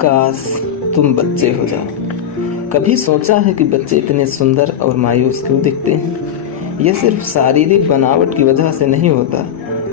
काश तुम बच्चे हो जाओ। कभी सोचा है कि बच्चे इतने सुंदर और मायूस क्यों दिखते हैं? यह सिर्फ शारीरिक बनावट की वजह से नहीं होता।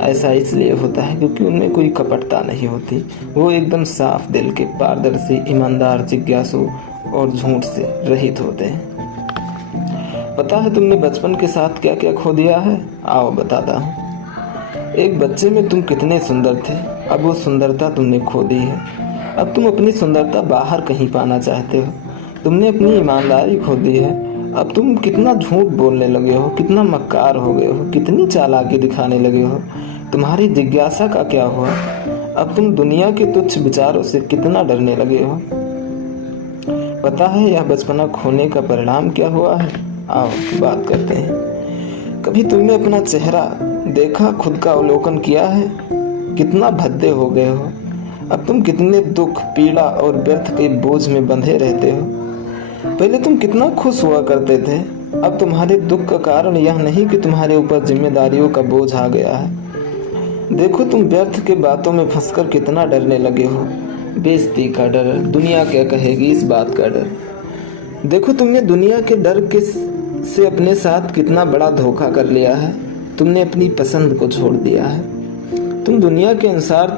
ऐसा इसलिए होता है क्योंकि उनमें कोई कपटता नहीं होती। वो एकदम साफ दिल के, पारदर्शी, ईमानदार, जिज्ञासु और झूठ से रहित होते हैं। पता है तुमने बचपन के साथ क्या क्या खो दिया है? आओ बताता हूँ। एक बच्चे में तुम कितने सुंदर थे, अब वो सुंदरता तुमने खो दी है। अब तुम अपनी सुंदरता बाहर कहीं पाना चाहते हो। तुमने अपनी ईमानदारी खो दी है। अब तुम कितना झूठ बोलने लगे हो, कितना मक्कार हो गए हो, कितनी चालाकी दिखाने लगे हो। तुम्हारी जिज्ञासा का क्या हुआ? अब तुम दुनिया के तुच्छ विचारों से कितना डरने लगे हो। पता है यह बचपना खोने का परिणाम क्या हुआ है? आओ बात करते हैं। कभी तुमने अपना चेहरा देखा, खुद का अवलोकन किया है? कितना भद्दे हो गए हो। अब तुम कितने दुख, पीड़ा और व्यर्थ के बोझ में बंधे रहते हो। पहले तुम कितना खुश हुआ करते थे। अब तुम्हारे दुख का कारण यह नहीं कि तुम्हारे ऊपर जिम्मेदारियों का बोझ आ गया है। देखो तुम व्यर्थ के बातों में फंसकर कितना डरने लगे हो। बेइज्जती का डर, दुनिया क्या कहेगी इस बात का डर। देखो तुमने दुनिया के डर से अपने साथ कितना बड़ा धोखा कर लिया है। तुमने अपनी पसंद को छोड़ दिया है। तुम दुनिया के अनुसार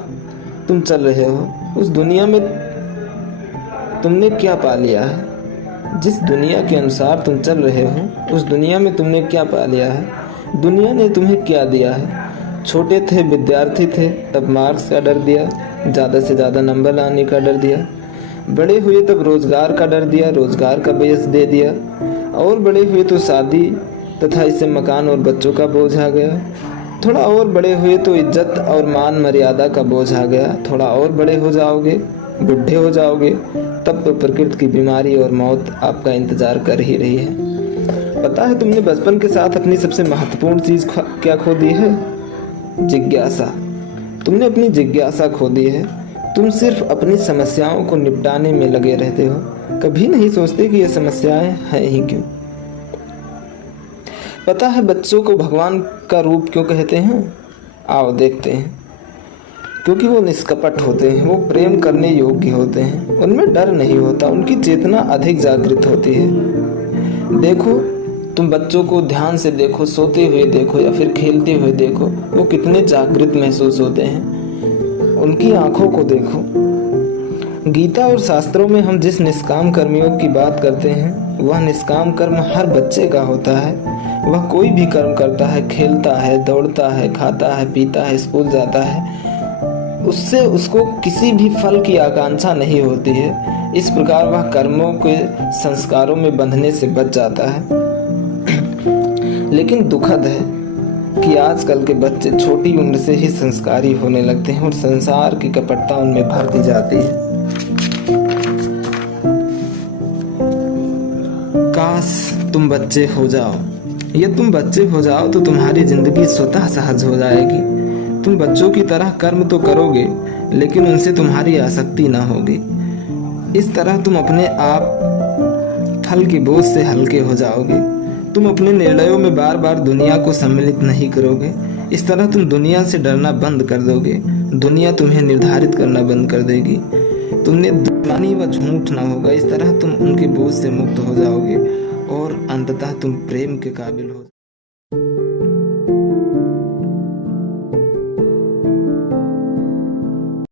तुम चल रहे हो। उस दुनिया में तुमने क्या पा लिया है? जिस दुनिया के अनुसार तुम चल रहे हो उस दुनिया में तुमने क्या पा लिया है? दुनिया ने तुम्हें क्या दिया है? छोटे थे, विद्यार्थी थे, तब मार्क्स का डर दिया, ज़्यादा से ज़्यादा नंबर लाने का डर दिया। बड़े हुए तब रोजगार का डर दिया, रोजगार का बोझ दे दिया। और बड़े हुए तो शादी तथा इससे मकान और बच्चों का बोझ आ गया। थोड़ा और बड़े हुए तो इज्जत और मान मर्यादा का बोझ आ गया। थोड़ा और बड़े हो जाओगे, बुढ़े हो जाओगे, तब तो प्रकृति की बीमारी और मौत आपका इंतजार कर ही रही है। पता है तुमने बचपन के साथ अपनी सबसे महत्वपूर्ण चीज क्या खो दी है? जिज्ञासा। तुमने अपनी जिज्ञासा खो दी है। तुम सिर्फ अपनी समस्याओं को निपटाने में लगे रहते हो। कभी नहीं सोचते कि ये समस्याएं हैं ही क्यों। पता है बच्चों को भगवान का रूप क्यों कहते हैं? आओ देखते हैं। क्योंकि वो निष्कपट होते हैं, वो प्रेम करने योग्य होते हैं, उनमें डर नहीं होता, उनकी चेतना अधिक जागृत होती है। देखो तुम बच्चों को ध्यान से देखो, सोते हुए देखो या फिर खेलते हुए देखो, वो कितने जागृत महसूस होते हैं। उनकी आंखों को देखो। गीता और शास्त्रों में हम जिस निष्काम कर्मियों की बात करते हैं वह निष्काम कर्म हर बच्चे का होता है। वह कोई भी कर्म करता है, खेलता है, दौड़ता है, खाता है, पीता है, स्कूल जाता है, उससे उसको किसी भी फल की आकांक्षा नहीं होती है। इस प्रकार वह कर्मों के संस्कारों में बंधने से बच जाता है। लेकिन दुखद है कि आजकल के बच्चे छोटी उम्र से ही संस्कारी होने लगते हैं और संसार की कपटता उनमें भर दी जाती है। काश तुम बच्चे हो जाओ। ये तुम बच्चे हो जाओ तो तुम्हारी जिंदगी स्वतः सहज हो जाएगी। तुम बच्चों की तरह कर्म तो करोगे लेकिन उनसे तुम्हारी आसक्ति ना होगी। इस तरह तुम अपने आप फल के बोझ से हल्के हो जाओगे। तुम अपने निर्णयों में बार बार दुनिया को सम्मिलित नहीं करोगे। इस तरह तुम दुनिया से डरना बंद कर दोगे। दुनिया तुम्हें निर्धारित करना बंद कर देगी। तुमने दुश्मनी व झूठ ना होगा। इस तरह तुम उनके बोझ से मुक्त हो जाओगे और अंततः तुम प्रेम के काबिल हो।